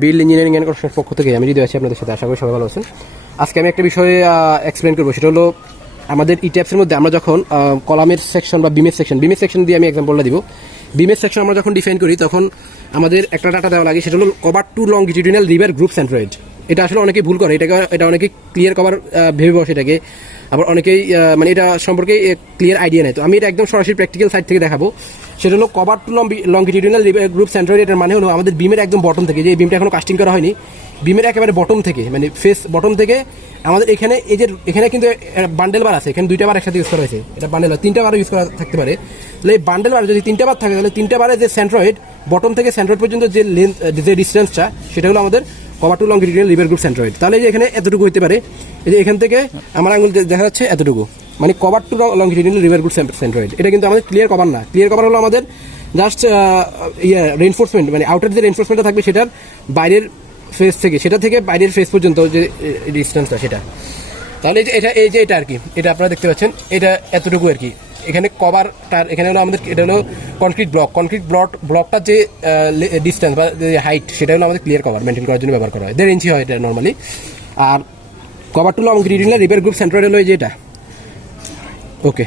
Build engineering and কনস্ট্রাকশনের পক্ষ থেকে আমি যদি আছি আপনাদের সাথে, আশা করি সবাই ভালো আছেন। আজকে আমি একটা বিষয়ে এক্সপ্লেন করবো, সেটা হলো আমাদের ইট্যাপসের মধ্যে আমরা যখন কলামের সেকশন বা বিমের সেকশন দিয়ে আমি এক্সাম্পলটা দিব। বিমের সেকশন আমরা যখন ডিফাইন করি তখন আমাদের একটা ডাটা দেওয়া লাগে, সেটা হলো cover to longitudinal rebar group centroid. এটা আসলে অনেকেই ভুল করে, এটা অনেকেই ক্লিয়ার কভার ভেবে বসে এটাকে, আবার অনেকেই মানে এটা সম্পর্কে ক্লিয়ার আইডিয়া নেই। তো আমি এটা একদম সরাসরি প্র্যাকটিক্যাল সাইড থেকে দেখাবো। সেটা হলো cover to longitudinal rebar group centroid. এটার মানে হলো আমাদের বিমের একদম বটম থেকে, যে বিমটা এখনো কাস্টিং করা হয়নি, বিমের একেবারে বটম থেকে, মানে ফেস বটম থেকে আমাদের এখানে এই যে এখানে কিন্তু বান্ডেল বার আছে, এখানে 2টা বার একসাথে ইউজ করা হয়েছে। এটা বান্ডেল বার 3টা বারও ইউজ করা থাকতে পারে। তাহলে এই বান্ডেল বার যদি 3টা বার থাকে, তাহলে 3টা বারে যে সেন্ট্রয়েড বটম থেকে সেন্ট্রয়েড পর্যন্ত যে লেন্থ, যে ডিস্টেন্সটা, সেটা হলো আমাদের cover to longitudinal rebar group centroid. তাহলে যে এখানে এতটুকু হতে পারে, এই যে এখান থেকে আমার আঙুল দেখা যাচ্ছে এতটুকু, মানে cover to longitudinal rebar group centroid. এটা কিন্তু আমাদের ক্লিয়ার কভার না। ক্লিয়ার কভার হলো আমাদের জাস্ট রেইনফোর্সমেন্ট, মানে আউটার যে রেইনফোর্সমেন্টটা থাকবে সেটার বাইরের ফেস থেকে, সেটা থেকে বাইরের ফেস পর্যন্ত যে ডিস্টেন্সটা সেটা। তাহলে এটা আর কি, এটা আপনারা দেখতে পাচ্ছেন, এটা এতটুকু আর কি। এখানে কভারটার এখানে হলো আমাদের, এটা হলো কনক্রিট ব্লকটার যে ডিস্টেন্স বা যে হাইট, সেটা হলো আমাদের ক্লিয়ার কভার মেনটেন করার জন্য ব্যবহার করা হয়। 1.5 ইঞ্চি হয় এটা নর্মালি। আর cover to longitudinal rebar group centroid হলো এই যে এটা। ওকে।